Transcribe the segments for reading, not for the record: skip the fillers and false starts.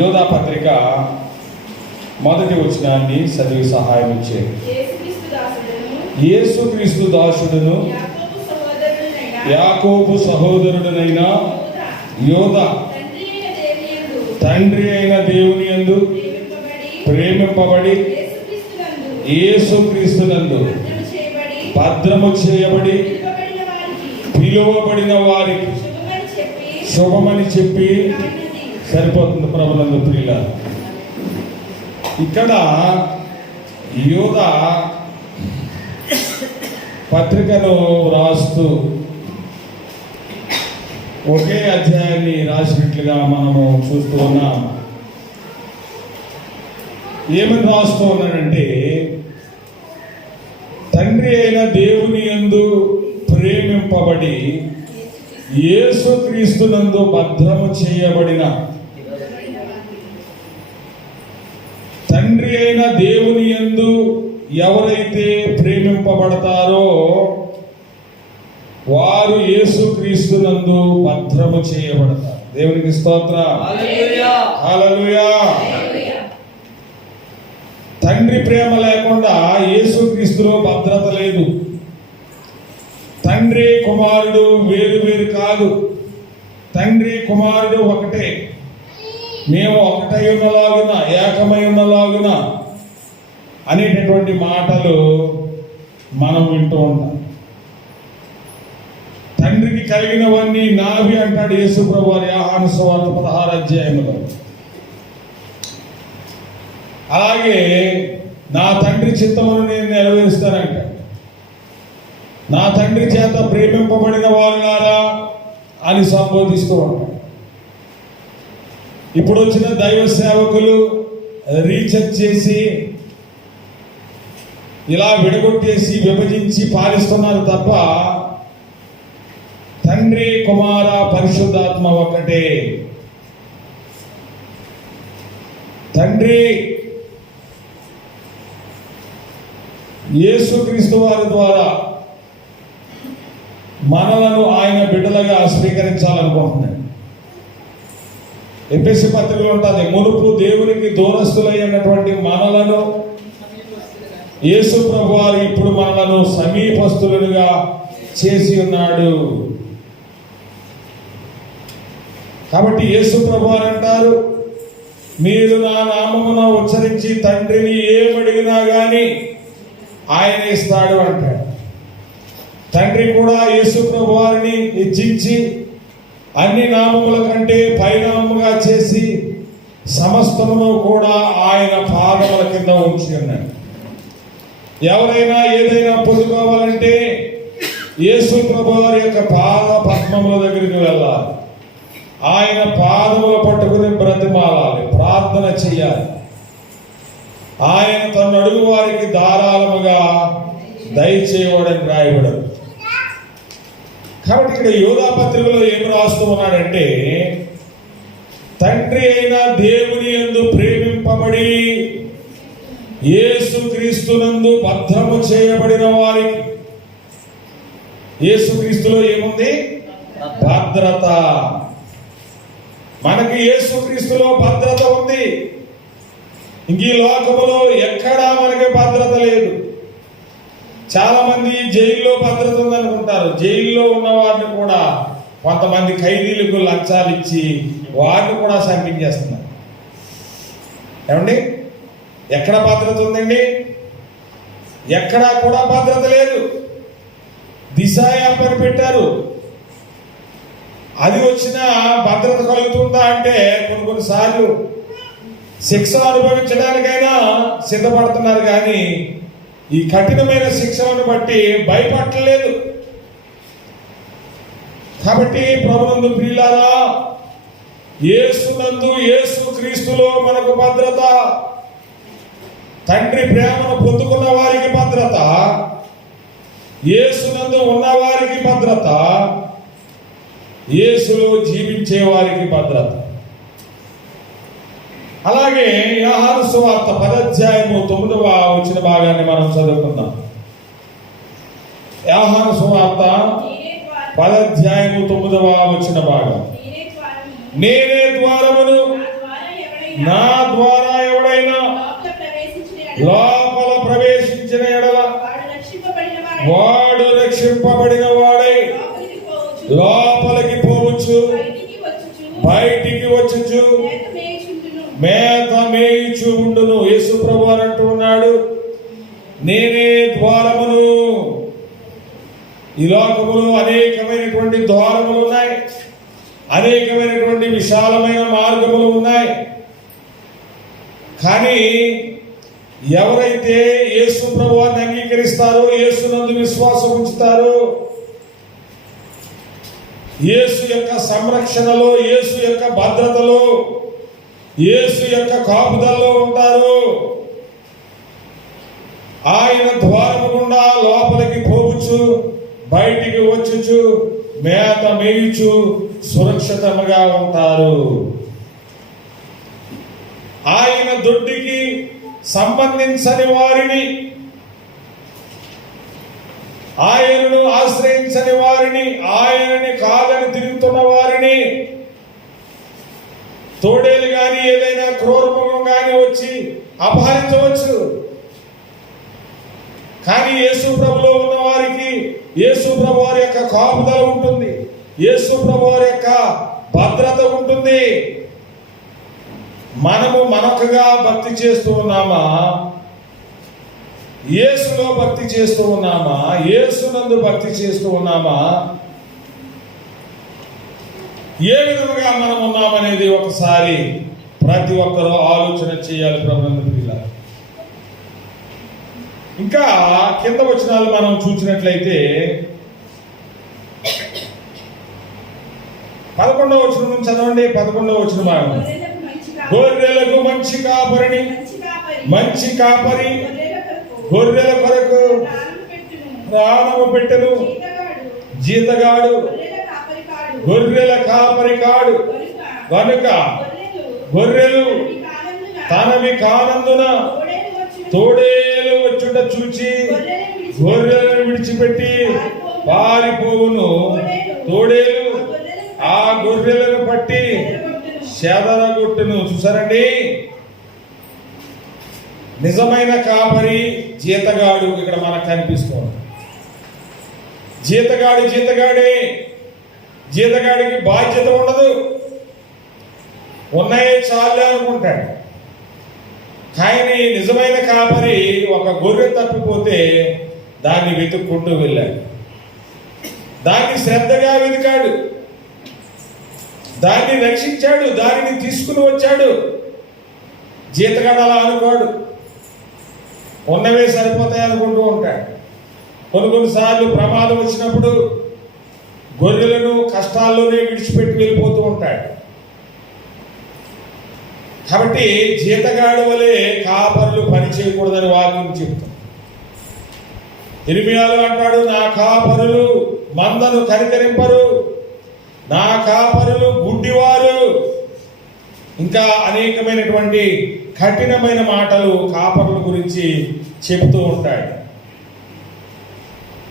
యోధా పత్రిక మొదటి వచనాన్ని చదివి సహాయం ఇచ్చే. యేసుక్రీస్తు దాసుడును యాకోబు సహోదరుడునైన యోధా తండ్రి అయిన దేవుని యందు ప్రేమింపబడి యేసుక్రీస్తునందు భద్రము చేయబడి పిలువబడిన వారికి శుభమని చెప్పి సరిపోతుంది. ప్రభునందు ప్రియుల, ఇక్కడ యోధా పత్రికను రాస్తూ ఒకే అధ్యాయాన్ని రాసినట్లుగా మనము చూస్తూ ఉన్నాం. ఏమని రాస్తూ ఉన్నాడంటే, తండ్రి అయిన దేవుని యందు ప్రేమింపబడి యేసుక్రీస్తునందు భద్రము చేయబడిన తండ్రి అయిన దేవుని యందు ఎవరైతే ప్రేమింపబడతారో వారు యేసుక్రీస్తునందు భద్రము చేయబడతారు. దేవునికి స్తోత్రం. హల్లెలూయా. తండ్రి ప్రేమ లేకుండా యేసుక్రీస్తులో భద్రత లేదు. తండ్రి కుమారుడు వేరు వేరు కాదు. తండ్రి కుమారుడు ఒకటే. మేము ఒకటై ఉన్నలాగున, ఏకమై ఉన్నలాగున అనేటటువంటి మాటలు మనం వింటూ ఉంటాం. తండ్రికి కలిగినవన్నీ నావి అంటాడు యేసు ప్రభువారు యోహాను సువార్త 16వ అధ్యాయంలో. అలాగే నా తండ్రి చిత్తమును నేను నెరవేరుస్తానంటాడు. నా తండ్రి చేత ప్రేమింపబడిన వారులారా అని సంబోధిస్తూ ఉంటాడు. ఇప్పుడు వచ్చిన దైవ సేవకులు రీసెర్చ్ చేసి ఇలా విడగొట్టేసి విభజించి పాలిస్తున్నారు తప్ప తండ్రి కుమార పరిశుద్ధాత్మ ఒక్కటే. తండ్రి యేసుక్రీస్తు వారి ద్వారా మనలను ఆయన బిడ్డలుగా స్వీకరించాలనుకుంటున్నాడు. ఎఫెసీ పత్రికలో ఉంటుంది, మునుపు దేవునికి దూరస్తులైనటువంటి మనలను యేసు ప్రభువారు ఇప్పుడు మనలను సమీపస్తులుగా చేసి ఉన్నాడు. కాబట్టి యేసు ప్రభువారు అంటారు, మీరు నా నామమున ఉచ్చరించి తండ్రిని ఏమడిగినా గాని ఆయన ఇస్తాడు అంటాడు. తండ్రి కూడా యేసు ప్రభువారిని హెచ్చించి అన్ని నామముల కంటే పైనామముగా చేసి సమస్తమును కూడా ఆయన పాదముల కింద ఉంచి ఉన్నాడు. ఎవరైనా ఏదైనా పొందుకోవాలంటే యేసు ప్రభువారి యొక్క పాద పద్మముల దగ్గరికి వెళ్ళాలి. ఆయన పాదములు పట్టుకుని బ్రతిమాలాలి, ప్రార్థన చెయ్యాలి. ఆయన తన అడుగు వారికి ధారాళముగా దయచేయబడని రాయబడదు. కాబట్టి ఇక్కడ యోధా పత్రికలో ఏమి రాస్తూ ఉన్నాడంటే, తండ్రి అయిన దేవుని యందు ప్రేమింపబడి యేసుక్రీస్తునందు భద్రము చేయబడిన వారికి. యేసుక్రీస్తులో ఏముంది? భద్రత. మనకి యేసుక్రీస్తులో భద్రత ఉంది. ఇంక ఈ లోకములో ఎక్కడా మనకి భద్రత లేదు. చాలా మంది జైల్లో భద్రత ఉందనుకుంటారు. జైల్లో ఉన్న వారిని కూడా కొంతమంది ఖైదీలకు లంచాలు ఇచ్చి వారిని కూడా చంపించేస్తున్నారు. ఏమండి, ఎక్కడ భద్రత ఉందండి? ఎక్కడా కూడా భద్రత లేదు. దిశ యాప్ అని పెట్టారు. అది వచ్చినా భద్రత కలుగుతుందా అంటే కొన్నిసార్లు శిక్ష అనుభవించడానికైనా సిద్ధపడుతున్నారు, కానీ ఈ కఠినమైన శిక్షలను బట్టి భయపడలేదు. కాబట్టి ప్రభునందు ప్రియులారా, యేసునందు యేసుక్రీస్తులో మనకు భద్రత. తండ్రి ప్రేమను పొందుకున్న వారికి భద్రత, యేసునందు ఉన్న వారికి భద్రత, యేసులో జీవించే వారికి భద్రత. అలాగే యోహాను సువార్త 10వ అధ్యాయము 9వ వచన భాగాన్ని మనం చదువుకుందాం. యోహాను సువార్త 10వ అధ్యాయము 9వ వచన భాగం. నేనే ద్వారమును, నా ద్వారా ఎవడైనా లోపల ప్రవేశించిన ఎడల వాడు రక్షింపబడిన వాడై లోపలికి పోవచ్చు, బయటికి వచ్చుచు మేత మేయుచు ఉండును. యేసు ప్రభువారు అంటూ ఉన్నాడు, నేనే ద్వారమును. ఈ లోకములో అనేకమైనటువంటి ద్వారములు ఉన్నాయి, అనేకమైనటువంటి విశాలమైన మార్గములు ఉన్నాయి. కానీ ఎవరైతే యేసు ప్రభువాన్ని అంగీకరిస్తారో, యేసునందు విశ్వాసం ఉంచుతారో, యేసు యొక్క సంరక్షణలో, యేసు యొక్క భద్రతలో, యేసు యొక్క కాపుదల్లో ఉంటారు, ఆయన ద్వారము గుండా లోపలికి పోవచ్చు, బయటికి వచ్చుచు మేత మేయుచు సురక్షితంగా ఉంటారు. ఆయన దొడ్డికి సంబంధించని వారిని, ఆయనను ఆశ్రయించని వారిని, ఆయనని కాదని తిరుగుతున్న వారిని, తోడేలు గాని ఏదైనా క్రూరముఖం గాని వచ్చి అపహరించవచ్చు. కానీ యేసు ప్రభులో ఉన్న వారికి యేసు ప్రభు వారి యొక్క కాపుదల ఉంటుంది, యేసు ప్రభు వారి యొక్క భద్రత ఉంటుంది. మనము మనకుగా భక్తి చేస్తూ ఉన్నామా, యేసులో భక్తి చేస్తూ ఉన్నామా, యేసునందు భక్తి చేస్తూ ఉన్నామా, ఏ విధముగా మనం ఉన్నామనేది ఒకసారి ప్రతి ఒక్కరూ ఆలోచన చేయాలి. ప్రభునందు ప్రియులారా, ఇంకా కింద వచనాలు మనం చూసినట్లయితే 11వ వచనం నుంచి చదవండి. 11వ వచనం భాగం, గొర్రెలకు మంచి కాపరిని, మంచి కాపరి గొర్రెల కొరకు ప్రాణము పెట్టెను. జీతగాడు గొర్రెల కాపరి కాడు కనుక గొర్రెలు తనవి కానందున తోడేలు వచ్చుట చూచి గొర్రెలను విడిచిపెట్టి పారిపోవును. తోడేలు ఆ గొర్రెలను పట్టి చెదరగొట్టును. చూసారండి, నిజమైన కాపరి జీతగాడు ఇక్కడ మనకు కనిపిస్తుంది. జీతగాడు జీతగాడే, జీతగాడికి బాధ్యత ఉండదు, ఉన్నాయే చాలే అనుకుంటాడు. కానీ నిజమైన కాపరి ఒక గొర్రె తప్పిపోతే దాన్ని వెతుక్కుంటూ వెళ్ళాడు, దాన్ని శ్రద్ధగా వెతికాడు, దాన్ని రక్షించాడు, దానిని తీసుకుని వచ్చాడు. జీతగాడు అలా అనుకోడు, ఉన్నవే సరిపోతాయి అనుకుంటూ ఉంటాడు. కొన్నిసార్లు ప్రమాదం వచ్చినప్పుడు గొర్రెలను కష్టాల్లోనే విడిచిపెట్టి వెళ్ళిపోతూ ఉంటాడు. కాబట్టి జీతగాడు వలె కాపరులు పని చేయకూడదని వాక్యం చెప్తాం. ఇర్మియాలో అంటాడు, నా కాపరులు మందను కనికరింపరు, నా కాపరులు గుడ్డివారు. ఇంకా అనేకమైనటువంటి కఠినమైన మాటలు కాపరుల గురించి చెబుతూ ఉంటాడు.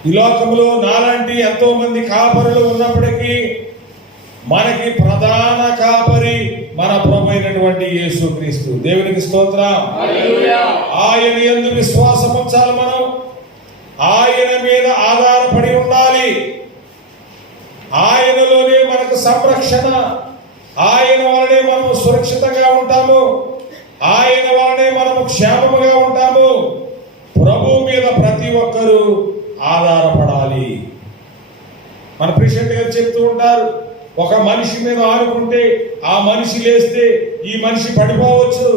ఈ లోకంలో నాలాంటి ఎంతో మంది కాపరులు ఉన్నప్పటికీ మనకి ప్రధాన కాపరి మన ప్రభు అయినటువంటి యేసుక్రీస్తు. దేవునికి స్తోత్రం. ఆయన యందు విశ్వాసం ఉంచాలి, మనం ఆయన మీద ఆధారపడి ఉండాలి. ఆయనలోనే మనకు సంరక్షణ, ఆయన వలనే మనము సురక్షితంగా ఉంటాము, ఆయన వలనే మనము క్షేమముగా ఉంటాము. ప్రభు మీద ప్రతి ఒక్కరూ ఆధారపడాలి. మన ప్రెసిడెంట్ గారు చెప్తూ ఉంటారు, ఒక మనిషి మీద ఆనుకుంటే ఆ మనిషి లేస్తే ఈ మనిషి పడిపోవచ్చు,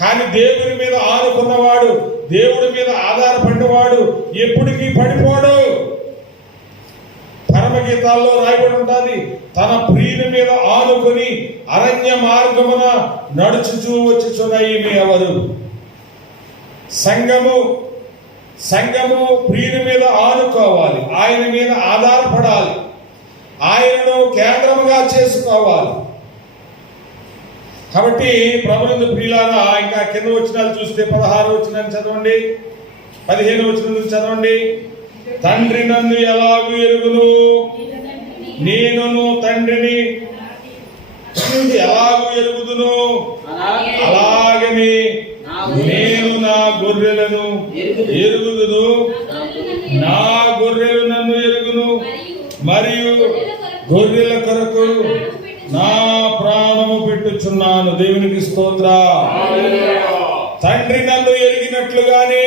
కానీ దేవుని మీద ఆనుకున్నవాడు, దేవుడి మీద ఆధారపడినవాడు ఎప్పటికీ పడిపోడు. పరమగీతాల్లో రాయబడి ఉంటుంది, తన ప్రియుని మీద ఆనుకొని అరణ్య మార్గమున నడుచుచూ వచ్చుచున్న ఈమె ఎవరు? సంఘము ప్రియుని మీద ఆనుకోవాలి, ఆయన మీద ఆధారపడాలి, ఆయనను కేంద్రముగా చేసుకోవాలి. కాబట్టి ప్రభునందు ప్రియులారా, ఇంకా కింద వచనాలు చూస్తే 16వ వచనాన్ని చదవండి, 15వ వచనం నుంచి చదవండి. తండ్రి నన్ను ఎలాగూ ఎరుగును, నేనును తండ్రిని ఎలాగూ ఎరుగుదును అలాగని నేను నా గొర్రెలను ఎరుగుదును, నా గొర్రెలు నన్ను ఎరుగును, మరియు గొర్రెల కొరకు నా ప్రాణము పెట్టుచున్నాను. దేవునికి స్తోత్ర. తండ్రి నన్ను ఎరిగినట్లుగానే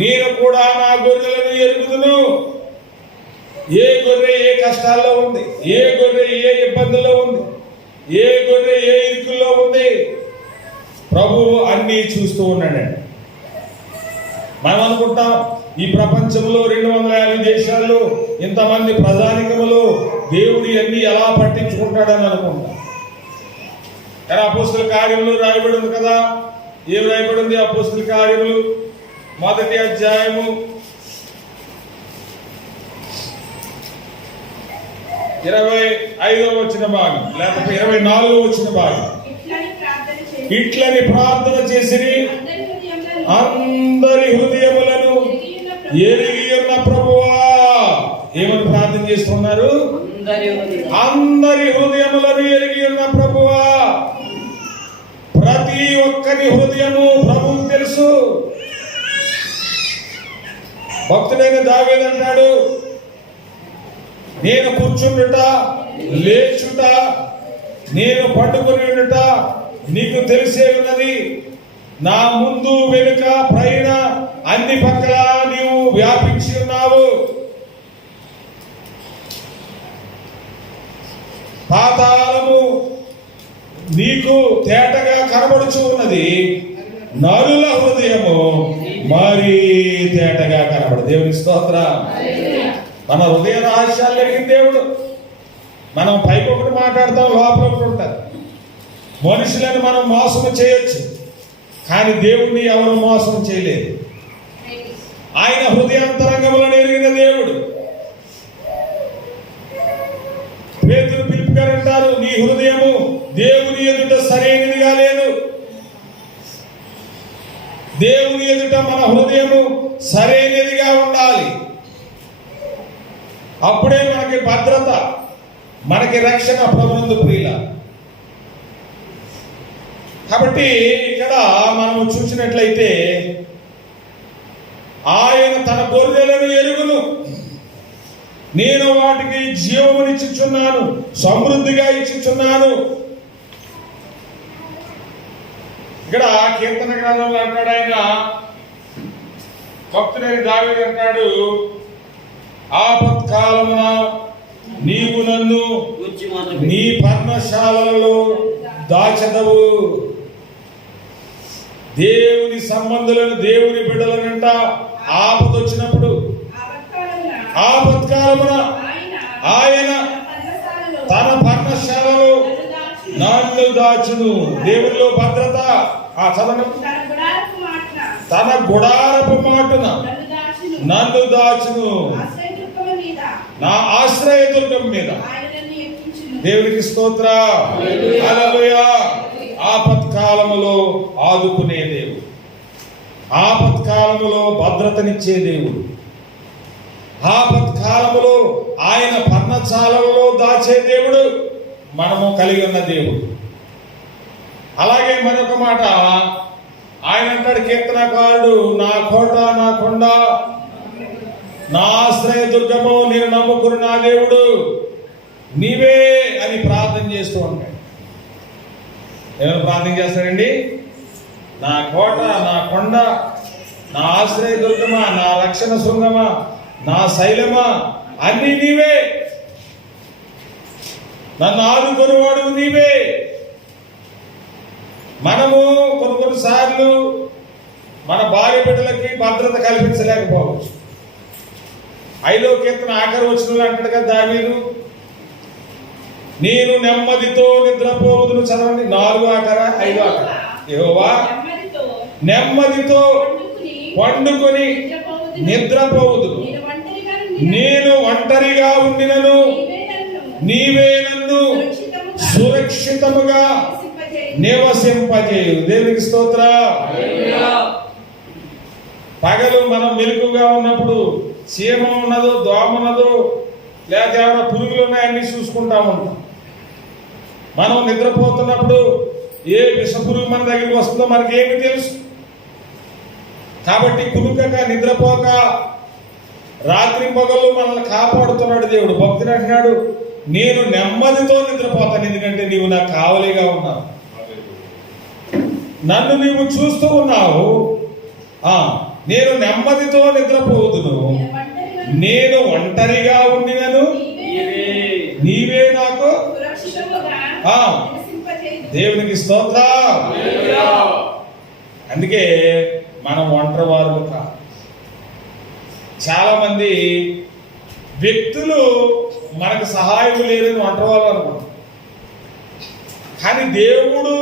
నేను కూడా నా గొర్రెలను ఎరుగుదును. ఏ గొర్రె ఏ కష్టాల్లో ఉంది, ఏ గొర్రె ఏ ఇబ్బందుల్లో ఉంది, ఏ గొర్రె ఏ ఇరుకుల్లో ఉంది, ప్రభువు అన్నీ చూస్తూ ఉన్నాడండి. మనం అనుకుంటాం ఈ ప్రపంచంలో 250 దేశాల్లో ఇంతమంది ప్రజానికములు దేవుడి అన్ని ఎలా పట్టించుకుంటాడని అనుకుంటాం. కానీ అపోస్తల కార్యములు రాయబడి ఉంది కదా. ఏం రాయబడి ఉంది? అపోస్తల కార్యములు 1వ అధ్యాయము 25వ వచన భాగం, లేకపోతే 24వ వచన భాగం. ఇట్లని ప్రార్థన చేసి అందరి హృదయములను ఎరిగి ఉన్న ప్రభువా. ఏమని ప్రార్థన చేస్తున్నారు? అందరి హృదయములను ఎరిగి ఉన్న ప్రభువా. ప్రతి ఒక్కరి హృదయము ప్రభువుకు తెలుసు. భక్తుడైన దావీదు అంటాడు, నేను కూర్చుండుట, లేచుట, నేను పట్టుకుని ఉండుట నీకు తెలిసే ఉన్నది. నా ముందు వెనుక పైన అన్ని పక్కల నీవు వ్యాపించి ఉన్నావు. పాతాళము నీకు తేటగా కనబడుచు ఉన్నది, నరుల హృదయము మరీ తేటగా కనబడు. దేవుని స్తోత్రం. మన హృదయ రహస్యాలు ఎరిగిన దేవుడు. మనం పైకి ఒకటి మాట్లాడతాం, లోపల ఒకటి ఉంటుంది. మనుషులను మనం మోసం చేయొచ్చు, కానీ దేవుణ్ణి ఎవరు మోసం చేయలేదు. ఆయన హృదయాంతరంగములను ఎరిగిన దేవుడు. పేతురు పిలుపు గారు అంటారు, నీ హృదయము దేవుని ఎదుట సరైనదిగా లేదు. దేవుని ఎదుట మన హృదయము సరైనదిగా ఉండాలి. అప్పుడే మనకి భద్రత, మనకి రక్షణ. ప్రభునందు ప్రియుల, కాబట్టి ఇక్కడ మనము చూసినట్లయితే ఆయన తన గొర్రెలను ఎరుగును, నేను వాటికి జీవమునిచ్చుచున్నాను, సమృద్ధిగా ఇచ్చుచున్నాను. ఇక్కడ కీర్తన గ్రంథంలో అంటాడు ఆయన, భక్తుడైన దావీదు అంటాడు, ఆపత్కాలమున నీవు నన్ను నీ పర్ణశాలలో దాచెదవు. దేవుని సంబంధులను, దేవుని బిడ్డలనంట ఆపద వచ్చినప్పుడు, ఆపత్కాలమున ఆయన తన పర్ణశాలలో నన్ను దాచును. దేవునిలో భద్రత. ఆ చదవను. తన గుడారపు మాటున నన్ను దాచును, నా ఆశ్రయదుర్గం మీద. దేవునికి స్తోత్ర. హల్లెలూయా. ఆపత్కాలములో ఆదుకునే దేవుడు, ఆపత్కాలములో భద్రతనిచ్చే దేవుడు, ఆపత్కాలములో ఆయన పర్ణశాలలో దాచే దేవుడు మనము కలిగి ఉన్న దేవుడు. అలాగే మరొక మాట ఆయన అంటాడు, కీర్తనకారుడు, నా కోట, నా కొండ, నా ఆశ్రయ దుర్గము, నేను నమ్ముకున్న నా దేవుడు నీవే అని ప్రార్థన చేస్తూ ఉంటాడు. ఏమైనా ప్రార్థన చేస్తారండి? నా కోట, నా కొండ, నా ఆశ్రయ దుర్గమా, నా రక్షణ శృంగమా, నా శైలమా, అన్ని నీవే. నన్ను ఆదుకొనివాడు నీవే. మనము కొన్నిసార్లు మన భార్య బిడ్డలకి భద్రత కల్పించలేకపోవచ్చు. 5వ కీర్తన ఆఖరి వచనంలో అంటాడు కదా దావీదు, నేను నెమ్మదితో నిద్రపోవుదును. చదవండి. 4 ఆఖర 5 ఆఖర. యెహోవా నెమ్మదితో పండుకొని నిద్రపోవుదును. నేను ఒంటరిగా ఉండినను నీవే నన్ను సురక్షితముగా నివసింపజేయు. దేవునికి స్తోత్ర. పగలు మనం మెలకుగా ఉన్నప్పుడు చీమ ఉన్నదో, దోమ ఉన్నదో, లేకపోతే ఏమైనా పురుగులు ఉన్నాయన్నీ చూసుకుంటా ఉంటాం. మనం నిద్రపోతున్నప్పుడు ఏ విషపురుగు మన దగ్గరికి వస్తుందో మనకేమి తెలుసు. కాబట్టి కునుకక నిద్రపోక రాత్రి పగలు మనల్ని కాపాడుతున్నాడు దేవుడు. భక్తుడు అంటున్నాడు, నేను నెమ్మదితో నిద్రపోతాను, ఎందుకంటే నీవు నాకు కావలిగా ఉన్నావు, నన్ను నీవు చూస్తూ ఉన్నావు. నేను నెమ్మదితో నిద్రపోదును, నేను ఒంటరిగా ఉండినను నీవే నాకు. దేవునికి స్తోత్రం. అందుకే మనం ఒంటరి వారు కాదు. చాలా మంది వ్యక్తులు మనకు సహాయం లేదని ఒంటరి వాళ్ళు అనుకుంటారు. కానీ దేవుడు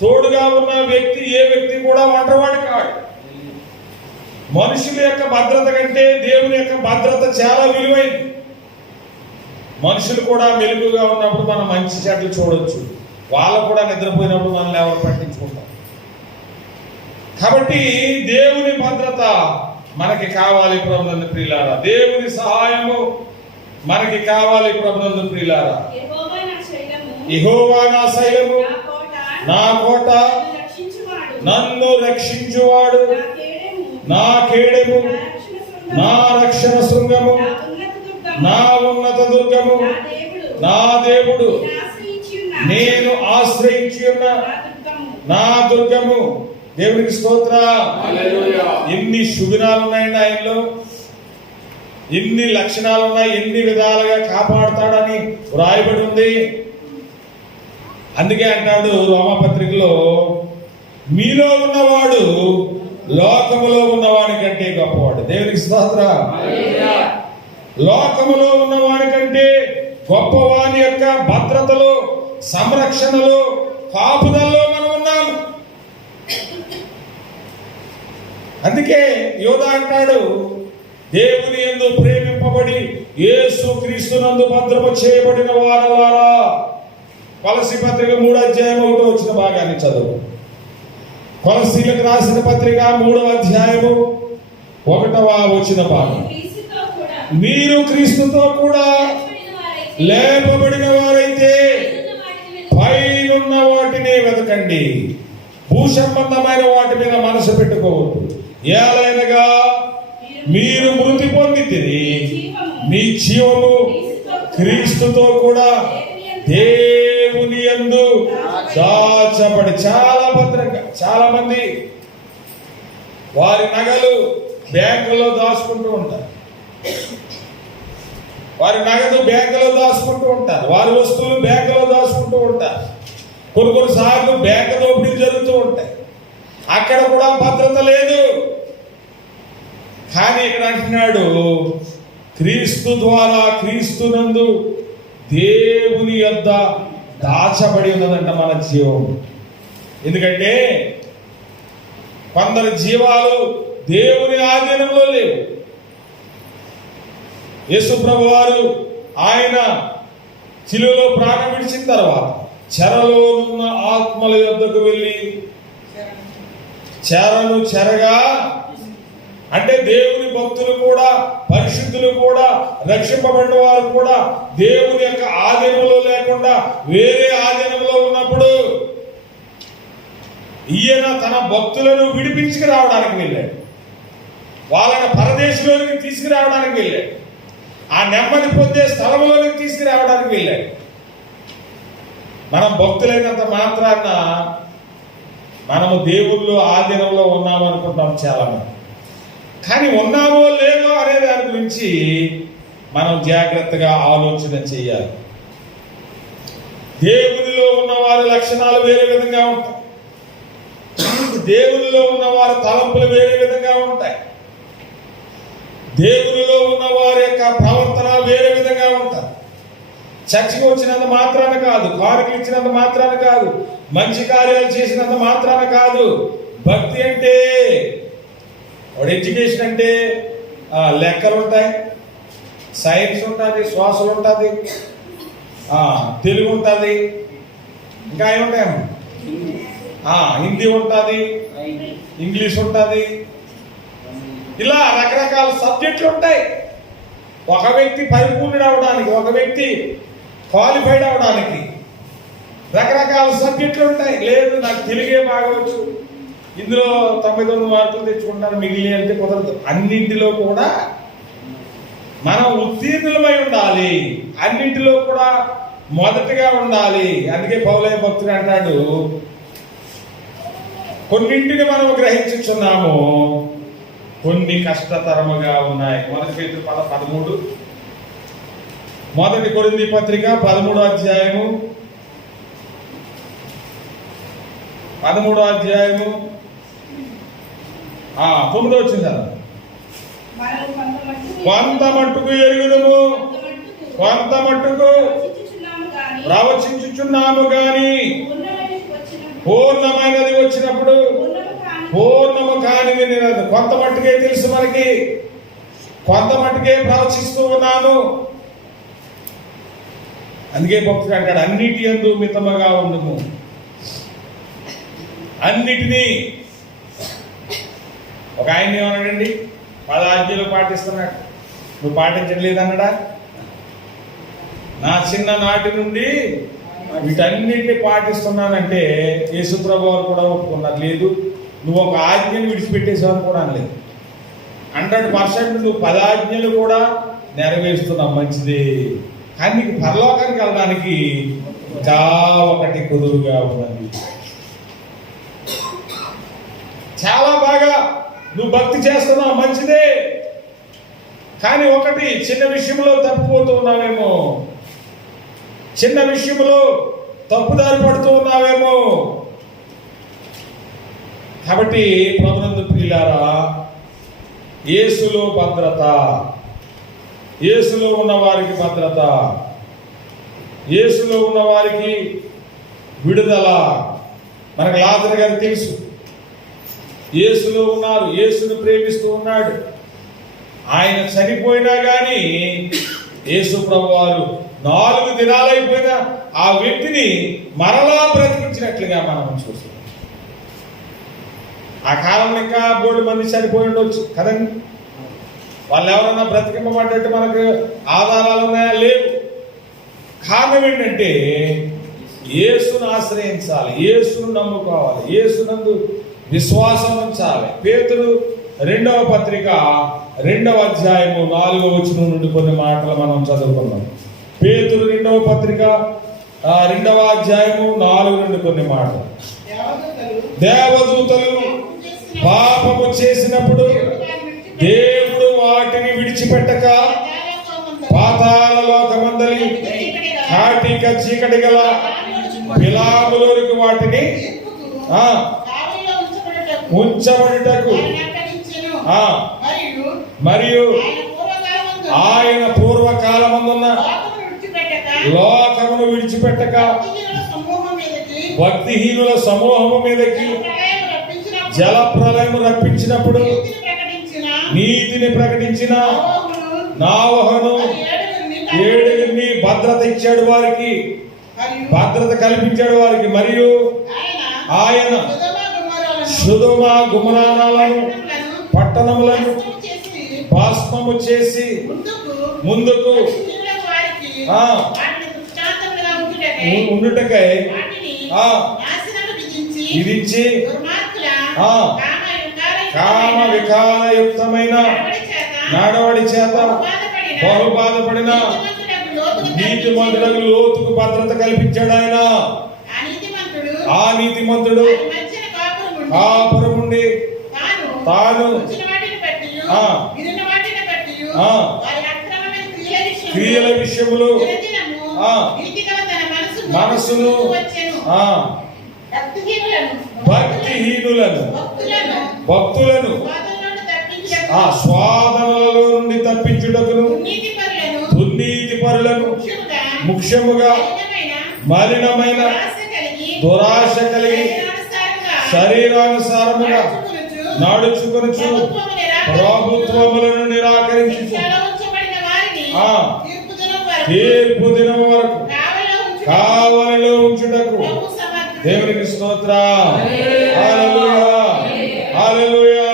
తోడుగా ఉన్న వ్యక్తి ఏ వ్యక్తి కూడా ఒంటరివాడు కాడు. మనుషుల యొక్క భద్రత కంటే దేవుని యొక్క భద్రత చాలా విలువైంది. మనుషులు కూడా మెలుగుగా ఉన్నప్పుడు మనం మంచి చెడ్డలు చూడొచ్చు, వాళ్ళు కూడా నిద్రపోయినప్పుడు మనల్ని ఎవరు పట్టించుకుంటాం. కాబట్టి దేవుని భద్రత మనకి కావాలి ప్రభునందు ప్రియులారా. దేవుని సహాయము మనకి కావాలి ప్రభునందు ప్రియులారా. యెహోవా నా శైలము, నా కోట, నన్ను రక్షించువాడు, నా కేడెము, నా రక్షణ శృంగము, నా ఉన్నత దుర్గము, నా దేవుడు, నేను ఆశ్రయించి ఉన్న నా దుర్గము. దేవునికి స్తోత్రం. ఎన్ని శుభనాలు ఉన్నాయండి ఆయనలో, ఎన్ని లక్షణాలు ఉన్నాయి, ఎన్ని విధాలుగా కాపాడుతాడని వ్రాయబడి ఉంది. అందుకే అంటాడు రోమపత్రికలో, మీలో ఉన్నవాడు లోకములో ఉన్నవాడి కంటే గొప్పవాడు. దేవునికి స్తోత్రం. లోకములో ఉన్నవాడి కంటే గొప్పవాని యొక్క భద్రతలో, సంరక్షణలో, కాపుదల్లో మనం ఉన్నాము. అందుకే యోధా అంటాడు, దేవుని యందు ప్రేమింపబడి యేసు క్రీస్తునందు భద్రము చేయబడిన వారలారా. కొలసీ పత్రిక 3:1 భాగాన్ని చదువు. కొలసీలకు రాసిన పత్రిక 3:1 భాగం. మీరు క్రీస్తుతో కూడా లేపబడిన వారైతే పైనున్న వాటిని వెతకండి, భూసంబంధమైన వాటి మీద మనసు పెట్టుకోవద్దు. ఏలైనగా మీరు మృతి పొందితిరి, మీ జీవము క్రీస్తుతో కూడా దేవుని యందు దాచబడి. చాలా భద్రంగా. చాలా మంది వారి నగలు బ్యాంకులో దాచుకుంటూ ఉంటారు, వారి నగదు బ్యాంకులో దాచుకుంటూ ఉంటారు, వారి వస్తువులు బ్యాంకులో దాచుకుంటూ ఉంటారు. కొన్నిసార్లు బ్యాంకు దోపిడీలు జరుగుతూ ఉంటాయి, అక్కడ కూడా భద్రత లేదు. కానీ ఇక్కడ అంటున్నాడు, క్రీస్తు ద్వారా, క్రీస్తునందు దేవుని యొద్ద దాచబడి ఉన్నదంట మన జీవం. ఎందుకంటే కొందరు జీవాలు దేవుని ఆధీనంలో లేవు. యేసు ప్రభువారు ఆయన శిలువలో ప్రాణం విడిచిన తర్వాత చెరలో ఉన్న ఆత్మల యొద్దకు వెళ్ళి చెరగా, అంటే దేవుని భక్తులు కూడా, పరిశుద్ధులు కూడా, రక్షింపబడిన వారు కూడా దేవుని యొక్క ఆధీనంలో లేకుండా వేరే ఆధీనంలో ఉన్నప్పుడు ఈయన తన భక్తులను విడిపించుకు రావడానికి వెళ్ళాడు, వాళ్ళని పరదేశంలోనికి తీసుకురావడానికి వెళ్ళాడు, ఆ నెమ్మది పొందే స్థలంలోనికి తీసుకురావడానికి వెళ్ళాడు. మనం భక్తులైనంత మాత్రాన మనము దేవుళ్ళు ఆధీనంలో ఉన్నామనుకుంటాం చాలా మంది. కానీ ఉన్నామో లేదో అనే దాని గురించి మనం జాగ్రత్తగా ఆలోచన చేయాలి. దేవునిలో ఉన్న వారి లక్షణాలు వేరే విధంగా ఉంటాయి, దేవునిలో ఉన్న వారి తలంపులు వేరే విధంగా ఉంటాయి, దేవునిలో ఉన్న వారి యొక్క ప్రవర్తన వేరే విధంగా ఉంటాయి. చర్చికి వచ్చినంత మాత్రాన కాదు, కానుకలు ఇచ్చినంత మాత్రాన కాదు, మంచి కార్యాలు చేసినంత మాత్రాన కాదు. భక్తి అంటే వాడు ఎడ్యుకేషన్ అంటే లెక్కలు ఉంటాయి, సైన్స్ ఉంటుంది, శ్వాసలు ఉంటుంది, తెలుగు ఉంటుంది, ఇంకా ఏముంటాయేమో హిందీ ఉంటుంది, ఇంగ్లీష్ ఉంటుంది, ఇలా రకరకాల సబ్జెక్టులు ఉంటాయి. ఒక వ్యక్తి పరిపూర్ణుడు అవడానికి, ఒక వ్యక్తి క్వాలిఫైడ్ అవడానికి రకరకాల సబ్జెక్టులు ఉంటాయి. లేదు నాకు తెలుగే బాగవచ్చు, ఇందులో 99 మార్కులు తెచ్చుకుంటారు, మిగిలిన అంటే కుదరదు. అన్నింటిలో కూడా మనం ఉత్తీర్ణులమై ఉండాలి, అన్నింటిలో కూడా మొదటగా ఉండాలి. అందుకే పౌలయ్య భక్తుడు అంటాడు, కొన్నింటిని మనం గ్రహించుచున్నాము, కొన్ని కష్టతరముగా ఉన్నాయి. 1 Peter 13, 1 కొరింథీ పత్రిక 13వ అధ్యాయము 9వ వచ్చింది. కొంత మట్టుకు ఎరుగుదము, కొంత మట్టుకు ప్రవచించుచున్నాము గాని పూర్ణమైనది వచ్చినప్పుడు పూర్ణము కానిది నేను. కొంత మట్టుకే తెలుసు మనకి, కొంత మట్టుకే ప్రవచిస్తూ ఉన్నాను. అందుకే భక్తుడు అంటాడు, అన్నిటి యందు మితముగా ఉండుము. అన్నిటినీ ఒక ఆయన ఏమన్నాడండి, 10 ఆజ్ఞలు పాటిస్తున్నాడు, నువ్వు పాటించట్లేదు అన్నాడా? నా చిన్న నాటి నుండి వీటన్నిటిని పాటిస్తున్నానంటే యేసుప్రభు వారు కూడా ఒప్పుకున్నారు. లేదు, నువ్వు ఒక ఆజ్ఞను విడిచిపెట్టేసావు కూడా అనలేదు. 100% నువ్వు 10 ఆజ్ఞలు కూడా నెరవేరుస్తున్నావు, మంచిదే. కానీ నీకు పరలోకానికి వెళ్ళడానికి ఇంకా ఒకటి కుదురుగా ఉన్నది. చాలా బాగా నువ్వు భక్తి చేస్తున్నావు, మంచిదే. కానీ ఒకటి చిన్న విషయంలో తప్పిపోతూ ఉన్నావేమో, చిన్న విషయంలో తప్పుదారి పడుతూ ఉన్నావేమో. కాబట్టి ప్రభునందు ప్రియులారా, యేసులో భద్రత, యేసులో ఉన్న వారికి భద్రత, యేసులో ఉన్న వారికి విడుదల. మనకు లాజరు గారికి తెలుసు, యేసులో ఉన్నారు, యేసును ప్రేమిస్తూ ఉన్నాడు. ఆయన చనిపోయినా కానీ యేసు ప్రభు వారు 4 దినాలైపోయినా ఆ వ్యక్తిని మరలా బ్రతికించినట్లుగా మనం చూస్తాం. ఆ కాలంలో ఇంకా 3 మంది చనిపోయి ఉండొచ్చు కదండి. వాళ్ళు ఎవరన్నా బ్రతికింపబడ్డట్టు మనకు ఆధారాలు ఉన్నాయా? లేవు. కారణం ఏంటంటే యేసును ఆశ్రయించాలి, యేసును నమ్ముకోవాలి, యేసునందు విశ్వాసం ఉంచాలి. పేతురు 2వ పత్రిక 2వ అధ్యాయము 4వ వచనం నుండి కొన్ని మాటలు మనం చదువుకున్నాం. పేతురు 2వ పత్రిక 2వ అధ్యాయము 4 నుండి కొన్ని మాటలు. దేవదూతలు పాపము చేసినప్పుడు దేవుడు వాటిని విడిచిపెట్టక పాతాళ లోకమందలి కాటిక చీకటి గల పిలాములోనికి వాటిని ఉంచబడుటకు మరియు ఆయన పూర్వకాలమందున్న లోకమును విడిచిపెట్టక భక్తిహీనుల సమూహము మీదకి జల ప్రళయము రప్పించినప్పుడు నీతిని ప్రకటించిన నోవహును 7 భద్రత ఇచ్చాడు, వారికి భద్రత కల్పించాడు వారికి. మరియు ఆయన సొదొమ గుమరాలను పట్టణములను భస్మము చేసి ముందుకు ఉండుటకై విధించి కామ వికారయుక్తమైన నడవడి చేత బహు బాధపడిన నీతిమంతులకు లోతుకు భద్రత కల్పించాడు ఆయన. ఆ నీతిమంతుడు కాపురముండి తాను క్రియల విషయములు మనసును భక్తిహీనులను భక్తులను స్వాదనలలో నుండి తప్పించుటకును దుర్నీతి పరులను ముఖ్యముగా మలినమైన దురాశ కలిగి శరీరానుసారముగా నడుచుకొనుచు ప్రభుత్వములను నిరాకరించి తీర్పు దినం వరకు కావలిలో ఉంచుటకు దేవునికి స్తోత్రం. హల్లెలూయా, హల్లెలూయా.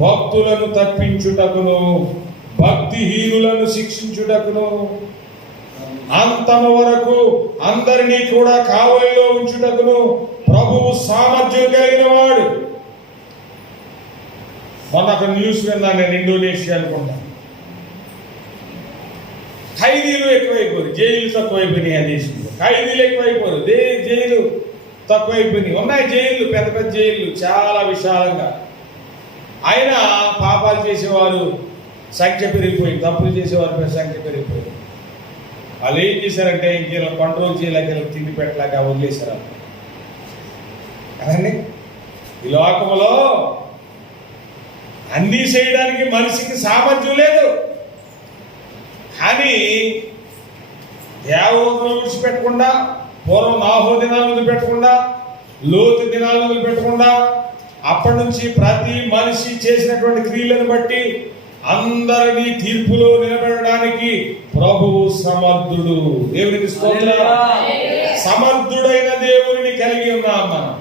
భక్తులను తప్పించుటకును భక్తిహీనులను శిక్షించుటకును అంతము వరకు అందరినీ కూడా కావలిలో ఉంచుటకును ప్రభువు సామర్థ్యం కలిగిన వాడు. మొన్న ఒక న్యూస్ విన్నాను నేను, ఇండోనేషియా అనుకుంటా. ఖైదీలు ఎక్కువైపోరు, జైలు తక్కువైపోయినాయి. ఆ దేశంలో ఖైదీలు ఎక్కువైపోరు, జైలు తక్కువైపోయినాయి. ఉన్నాయి జైళ్ళు, పెద్ద పెద్ద జైళ్ళు చాలా విశాలంగా. అయినా పాపాలు చేసేవారు సంఖ్య పెరిగిపోయింది, తప్పులు చేసేవారి సంఖ్య పెరిగిపోయింది. వాళ్ళు ఏం చేశారంటే ఇంకేలా కంట్రోల్ చేయలేక తిండి పెట్టలేక వదిలేశారు. కదండి, ఈ లోకంలో అన్నీ చేయడానికి మనిషికి సామర్థ్యం లేదు. కానీ దేవదూతలను విడిచిపెట్టకుండా, పూర్వం నాహో దినాలు వదిలిపెట్టకుండా, లోతు దినాలు వదిలిపెట్టకుండా, అప్పటి నుంచి ప్రతి మనిషి చేసినటువంటి క్రియలను బట్టి అందరినీ తీర్పులో నిలబెట్టడానికి ప్రభువు సమర్థుడు. దేవునికి స్తోత్రం. సమర్థుడైన దేవుని కలిగి ఉన్నాం మనం.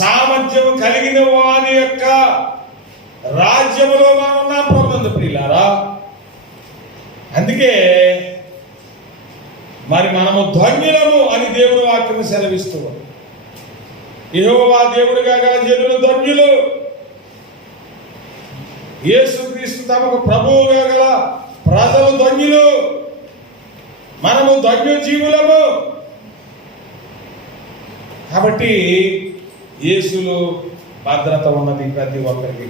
సామర్థ్యం కలిగిన వాని యొక్క రాజ్యములో మనం ఉన్నాం ప్రభునందు ప్రియులారా. అందుకే మరి మనము ధన్యులము అని దేవుని వాక్యము సెలవిస్తూ, యెహోవా దేవుడిగా గల జనులు ధన్యులు, యేసుక్రీస్తు తమకు ప్రభువుగా గల ప్రజలు ధన్యులు, మనము ధన్య జీవులము. కాబట్టి యేసులో భద్రత ఉన్నది ప్రతి ఒక్కరికి.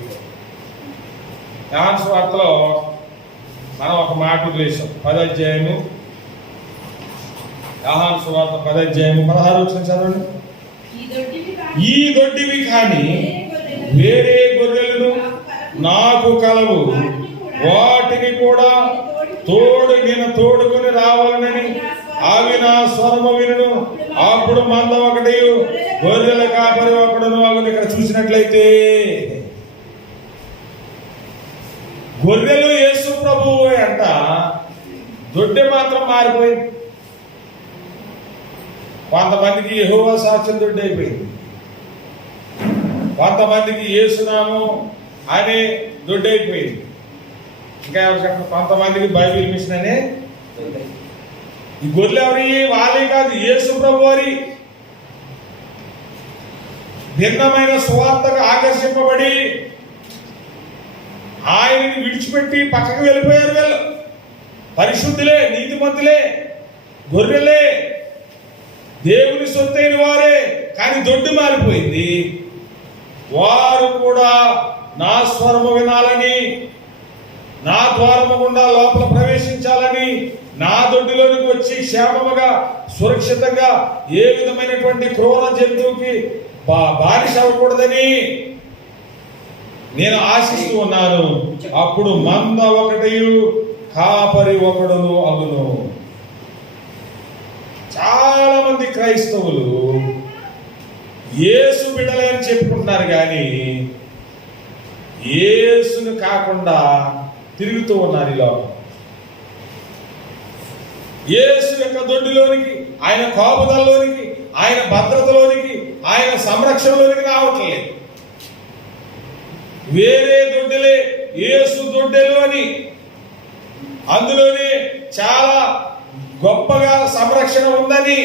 యోహాను సువార్తలో మనం ఒక మాట ఉద్దేశం 10వ అధ్యాయము, యోహాను సువార్త 10వ అధ్యాయము 16వ వచనం చదవండి. ఈ దొడ్డివి కానీ వేరే గొర్రెలను నాకు కలవు, వాటిని కూడా నేను తోడుకొని రావాలని అవి నా స్వరము వినును. అప్పుడు మంద ఒకటి, గొర్రెల కాపరి ఒకడును. అవి ఇక్కడ చూసినట్లయితే గొర్రెలు యేసు ప్రభువు అంట, దొడ్డె మాత్రం మారిపోయింది. కొంతమందికి యెహోవా సాక్ష్యం దొడ్డి అయిపోయింది, కొంతమందికి యేసునామం అనే దొడ్డి అయిపోయింది, ఇంకా ఎవరు చెప్పండి, కొంతమందికి బైబిల్ మిషన్ అనే. ఈ గొర్రెలు ఎవరి? వాళ్ళే కాదు, యేసు ప్రభు వారి భిన్నమైన సువార్తకు ఆకర్షింపబడి ఆయనని విడిచిపెట్టి పక్కకు వెళ్ళిపోయారు. వీళ్ళు పరిశుద్ధులే, నీతిమంతులే, గొర్రెలే, దేవుని సొత్తైన వారే, కానీ దొడ్డు మారిపోయింది. వారు కూడా నా స్వరము వినాలని, నా ద్వారము గుండా లోపల ప్రవేశించాలని, నా దొడ్డిలోనికి వచ్చి క్షేమముగా సురక్షితంగా ఏ విధమైనటువంటి క్రూర జంతువుకి బానిస అవ్వకూడదని నేను ఆశిస్తూ ఉన్నాను. అప్పుడు మంద ఒకటియు కాపరి ఒకడును అగును. చాలా మంది క్రైస్తవులు యేసు బిడ్డలే అని చెప్పుకుంటున్నారు, కానీ యేసును కాకుండా తిరుగుతూ ఉన్నారు ఈ లోకం. యేసు యొక్క దొడ్డిలోనికి, ఆయన కాపుదలలోనికి, ఆయన భద్రతలోనికి, ఆయన సంరక్షణలోనికి రావట్లేదు. వేరే దొడ్డలే యేసు దొడ్డెలు అని, అందులోనే చాలా గొప్పగా సంరక్షణ ఉందని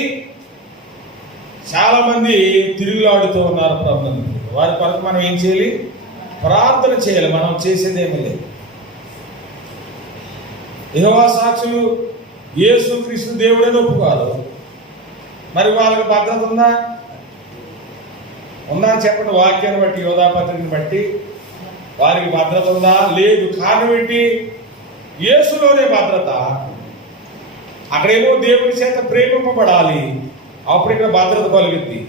చాలా మంది తిరుగులాడుతూ ఉన్నారు ప్రభువుని. వారి కొరకు మనం ఏం చేయాలి? ప్రార్థన చేయాలి. మనం చేసేదేమీ లేదు. యెహోవా సాక్షులు యేసు క్రీస్తు దేవుడని ఒప్పుకోరు. మరి వాళ్ళకి భద్రత ఉందా? ఉందా చెప్పండి. వాక్యాన్ని బట్టి, యోధాపత్రికని బట్టి వారికి భద్రత ఉందా? లేదు. కారణం ఏంటి? యేసులోనే భద్రత. అక్కడేమో దేవుని చేత ప్రేమింపబడాలి, అప్పుడు ఇక్కడ భద్రత కలుగుద్ది.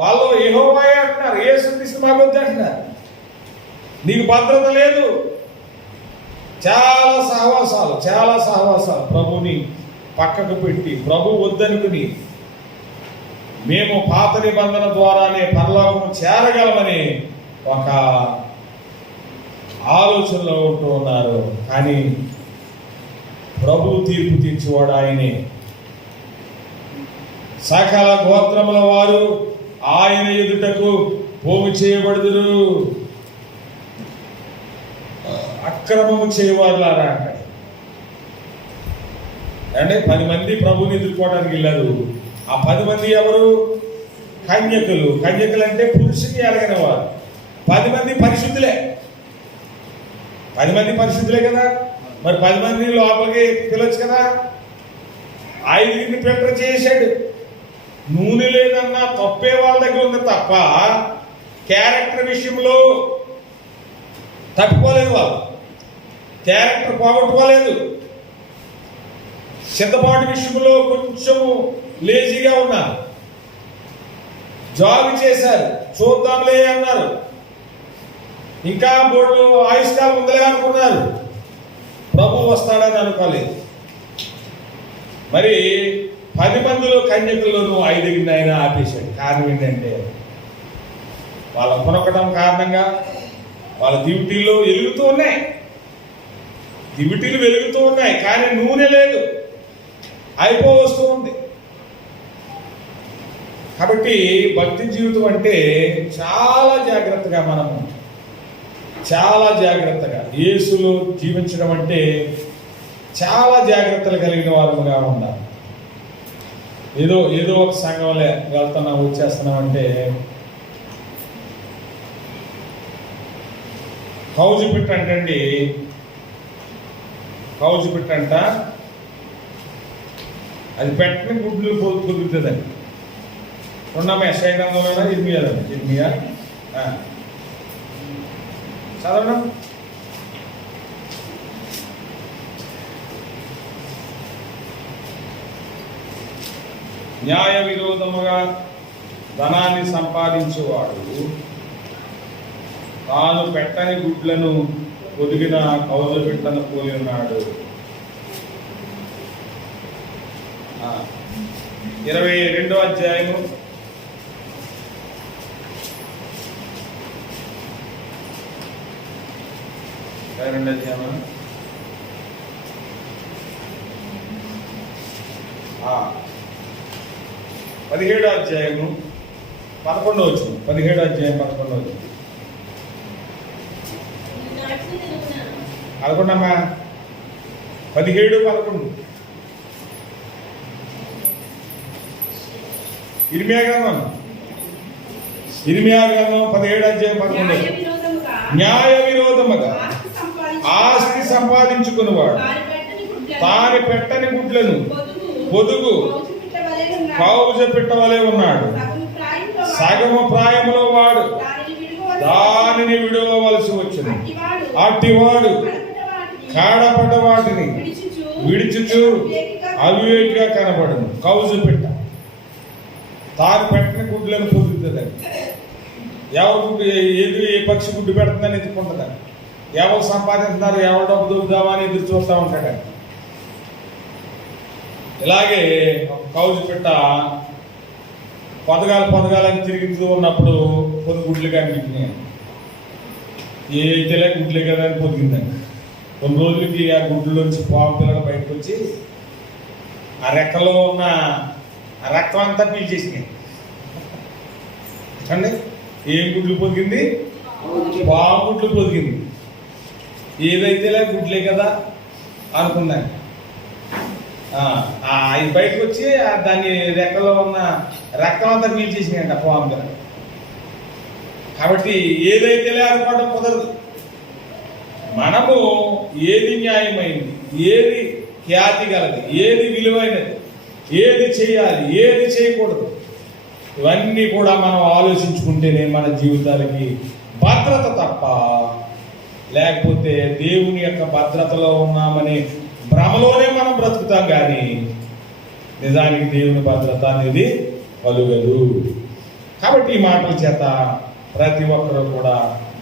వాళ్ళు యెహోవాయే అంటున్నారు, యేసు క్రీస్తు మాకొద్దు అంటున్నారు. నీకు భద్రత లేదు. చాలా సహవాసాలు ప్రభుని పక్కకు పెట్టి, ప్రభు వద్దనుకుని మేము పాత నిబంధన ద్వారానే పరలోకము చేరగలమని ఒక ఆలోచనలో ఉంటూ ఉన్నారు. కానీ ప్రభు తీర్పు తీర్చువాడు ఆయనే. సకల గోత్రముల వారు ఆయన ఎదుటకు పోగు చేయబడుదురు. అక్రమము చేయవారులారా అంటాడు. అంటే 10 మంది ప్రభువుని ఎదుర్కోవడానికి వెళ్ళారు. ఆ 10 మంది ఎవరు? కన్యకులు. కన్యకులు అంటే పురుషుని ఎరగని వారు. 10 మంది పరిశుద్ధులే. 10 మంది పరిశుద్ధులే కదా. మరి 10 మంది లోపలికి పిలవచ్చు కదా. 5ని ఫిల్టర్ చేశాడు. నూనె లేదన్నా తప్పే వాళ్ళ దగ్గర ఉంది తప్ప క్యారెక్టర్ విషయంలో తప్పిపోలేదు. వాళ్ళు క్యారెక్టర్ పోగొట్టుకోలేదు. సిద్ధపాటు విషయంలో కొంచెము లేజీగా ఉన్నారు. జాబ్ చేశారు, చూద్దాంలే అన్నారు. ఇంకా బోర్డు ఆయుష్కాలం ఉందలే అనుకున్నారు. ప్రభు వస్తాడని అనుకోలేదు. మరి 10 మందిలో కన్యకుల్లోనూ 5 ఆయన ఆపేశాడు. కారణం ఏంటంటే వాళ్ళ కొనకడం కారణంగా వాళ్ళ దివిటీల్లో వెలుగుతూ ఉన్నాయి. దివిటీలు వెలుగుతూ ఉన్నాయి, కానీ నూనె లేదు, అయిపోవస్తూ ఉంది. కాబట్టి భక్తి జీవితం అంటే చాలా జాగ్రత్తగా చాలా జాగ్రత్తగా యేసులో జీవించడం అంటే చాలా జాగ్రత్తలు కలిగిన వారుగా ఉండాలి. ఏదో ఒక సంఘంలో వెళ్తున్నాం వచ్చేస్తున్నాం అంటే హౌజ్ పిట్ అంటండి. హౌజ్ పిట్ అంట అది పెట్టని గుడ్లు కుదురుతుందండి. ఉన్నామా యెషయా గ్రంథంలోనా ఇర్మియా చదవడం. న్యాయ విరోధముగా ధనాన్ని సంపాదించేవాడు తాను పెట్టని గుడ్లను పొదిగిన కౌజ పెట్టను పోలి ఉన్నాడు. 22వ అధ్యాయము 17వ అధ్యాయము 11వ వచనం. 17వ అధ్యాయం 11వ వచనం. అనుకున్నామా? 17, 11. ఇర్మియా గ్రంథం 17వ అధ్యాయం 11. న్యాయ విరోధముగా ఆస్తి సంపాదించుకున్నవాడు తాను పెట్టని గుడ్లను పొదుగు కౌజ పెట్టవలే ఉన్నాడు. సగము ప్రాయములో వాడు దానిని విడవవలసి వచ్చింది. అట్టివాడు కాడపడ్డ వాటిని విడిచుచు అవివేకిగా కనబడును. కౌజు పెట్ట తాను పెట్టిన గుడ్లను పొదుగుతుందని. ఎవరు గుడ్డు ఏ పక్షి గుడ్డు పెడుతుందని ఎత్తుకుంటుందని. ఎవరు సంపాదిస్తున్నారు, ఎవరు డబ్బు దొబ్బుదామా అని ఎదురు చూస్తూ ఉంటాడు. ఇలాగే కౌజు పెట్ట పొదగాలని తిరుగుతూ ఉన్నప్పుడు కొన్ని గుడ్లు కనిపించినాయి. ఏ గుడ్లే కదా అని పొదిగిందండి. కొన్ని రోజులకి ఆ గుడ్లోంచి పాము పిల్లలు బయటకు వచ్చి ఆ రెక్కలో ఉన్న ఆ రక్తం అంతా పీల్చేసినాయి. చూడండి, ఏం గుడ్లు పొదిగింది? పాము గుడ్లు పొదిగింది. ఏదైతేలే గుడ్లే కదా అనుకున్నాను. ఇది బయటకు వచ్చి దాని రెక్కలో ఉన్న రక్తం అంతా పీల్చేసినాయంట పాము పిల్ల. కాబట్టి ఏదైతేలే అనుకోవడం కుదరదు. మనము ఏది న్యాయమైంది, ఏది ఖ్యాతి గలది, ఏది విలువైనది, ఏది చేయాలి, ఏది చేయకూడదు, ఇవన్నీ కూడా మనం ఆలోచించుకుంటేనే మన జీవితాలకి భద్రత తప్ప, లేకపోతే దేవుని యొక్క భద్రతలో ఉన్నామని భ్రమలోనే మనం బ్రతుకుతాం. కానీ నిజానికి దేవుని భద్రత అనేది కలుగదు. కాబట్టి ఈ మాటల చేత ప్రతి ఒక్కరూ కూడా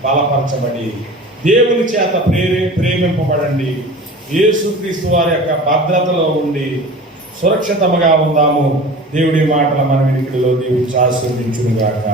బలపరచబడి దేవుని చేత ప్రేమింపబడండి. యేసుక్రీస్తు వారి యొక్క భద్రతలో ఉండి సురక్షితంగా ఉందాము. దేవుడి మాటల మన వినికిడిలో దీవించి ఆశీర్వదించును గాక.